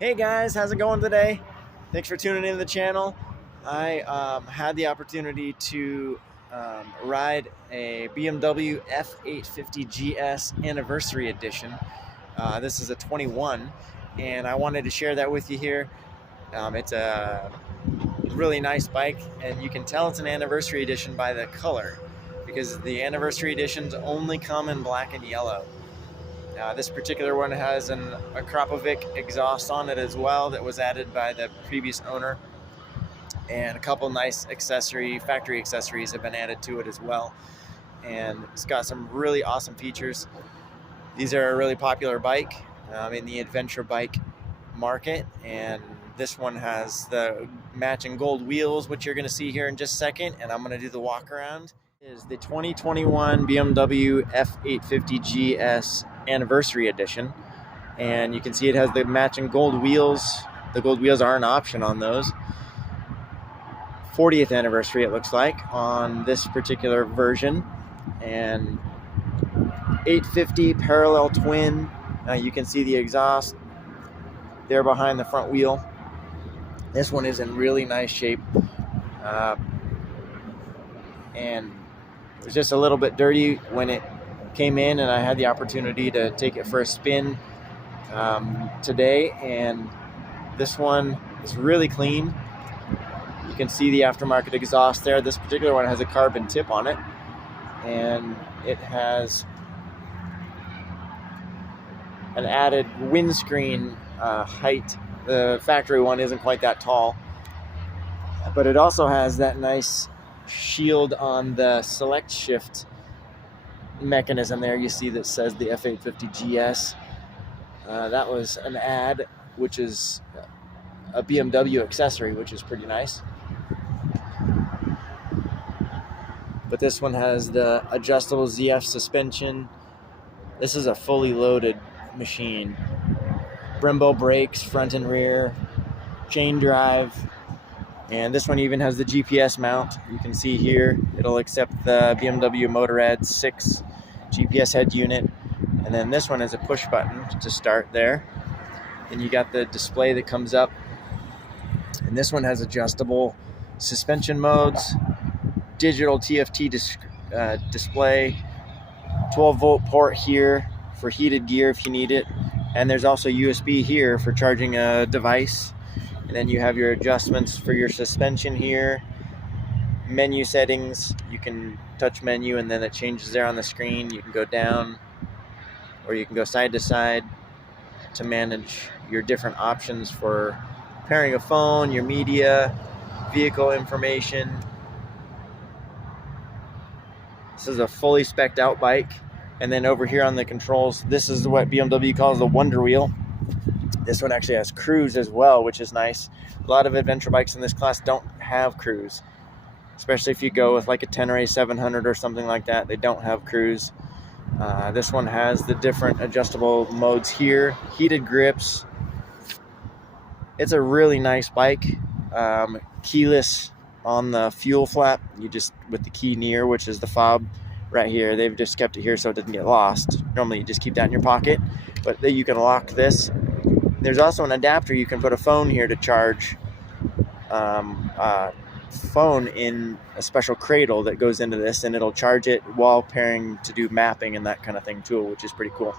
Hey guys, how's it going today? Thanks for tuning into the channel. I had the opportunity to ride a BMW F850 GS Anniversary Edition. This is a 21, and I wanted to share that with you here. It's a really nice bike, and you can tell it's an Anniversary Edition by the color, because the Anniversary Editions only come in black and yellow. This particular one has a Krapovic exhaust on it as well that was added by the previous owner, and a couple nice factory accessories have been added to it as well, and it's got some really awesome features. These are a really popular bike in the adventure bike market, and this one has the matching gold wheels, which you're going to see here in just a second, and I'm going to do the walk around. Is the 2021 BMW F850 GS Anniversary Edition, and you can see it has the matching gold wheels. The gold wheels are an option on those. 40th anniversary it looks like on this particular version, and 850 parallel twin. You can see the exhaust there behind the front wheel. This one is in really nice shape, and it was just a little bit dirty when it came in, and I had the opportunity to take it for a spin today, and this one is really clean. You can see the aftermarket exhaust there. This particular one has a carbon tip on it, and it has an added windscreen height. The factory one isn't quite that tall, but it also has that nice shield on the select shift mechanism there. You see that says the F850 GS. That was an ad, which is a BMW accessory, which is pretty nice. But this one has the adjustable ZF suspension. This is a fully loaded machine. Brembo brakes, front and rear, chain drive, and this one even has the GPS mount. You can see here it'll accept the BMW Motorrad 6 GPS head unit, and then this one has a push button to start there. Then you got the display that comes up, and this one has adjustable suspension modes, digital TFT display, 12-volt port here for heated gear if you need it, and there's also USB here for charging a device. And then you have your adjustments for your suspension here, menu settings. You can touch menu and then it changes there on the screen. You can go down or you can go side to side to manage your different options for pairing a phone, your media, vehicle information. This is a fully spec'd out bike. And then over here on the controls, this is what BMW calls the Wonder Wheel. This one actually has cruise as well, which is nice. A lot of adventure bikes in this class don't have cruise, especially if you go with like a Tenere 700 or something like that. They don't have cruise. This one has the different adjustable modes here, heated grips. It's a really nice bike. Keyless on the fuel flap. You just, with the key near, which is the fob right here, they've just kept it here so it doesn't get lost. Normally you just keep that in your pocket, but you can lock this. There's also an adapter. You can put a phone here to charge phone in a special cradle that goes into this, and it'll charge it while pairing to do mapping and that kind of thing too, which is pretty cool.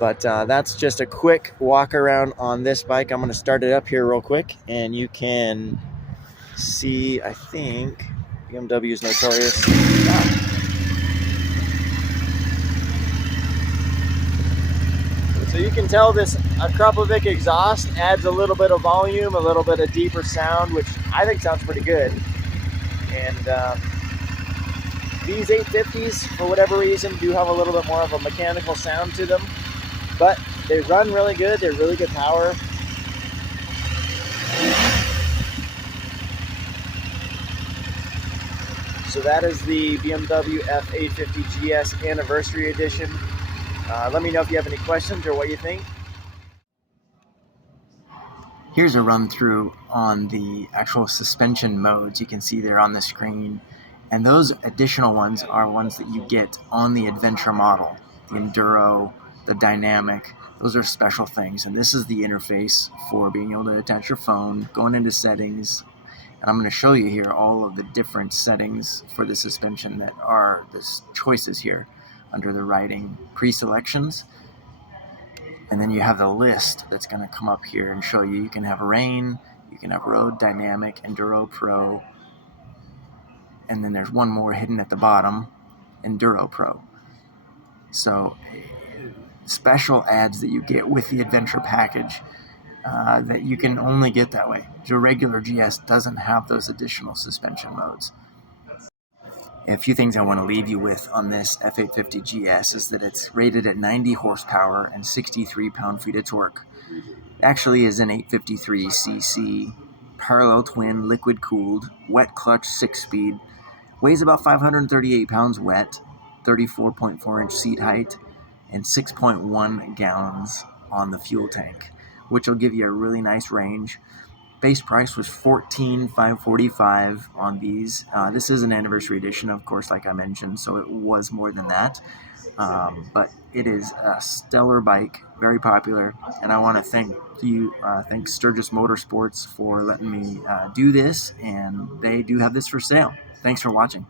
But that's just a quick walk around on this bike. I'm going to start it up here real quick, and you can see, I think BMW is notorious. So you can tell this Krapovic exhaust adds a little bit of volume, a little bit of deeper sound, which I think sounds pretty good. And these 850s, for whatever reason, do have a little bit more of a mechanical sound to them, but they run really good. They're really good power. So that is the BMW F850 GS Anniversary Edition. Let me know if you have any questions or what you think. Here's a run through on the actual suspension modes. You can see there on the screen. And those additional ones are ones that you get on the adventure model. The Enduro, the Dynamic, Those are special things, and this is the interface for being able to attach your phone, going into settings, and I'm going to show you here all of the different settings for the suspension that are the choices here under the writing pre-selections. And then you have the list that's going to come up here and show you can have rain, you can have road, dynamic, enduro, pro, and then there's one more hidden at the bottom, enduro pro. So special adds that you get with the adventure package that you can only get that way. Your regular GS doesn't have those additional suspension modes. A few things I want to leave you with on this F850 GS is that it's rated at 90 horsepower and 63 pound-feet of torque. It actually is an 853cc parallel twin liquid cooled wet clutch 6-speed, weighs about 538 pounds wet, 34.4 inch seat height, and 6.1 gallons on the fuel tank, which will give you a really nice range. Base price was $14,545 on these. This is an anniversary edition, of course, like I mentioned, so it was more than that. But it is a stellar bike, very popular, and I want to thank Sturgis Motorsports for letting me do this, and they do have this for sale. Thanks for watching.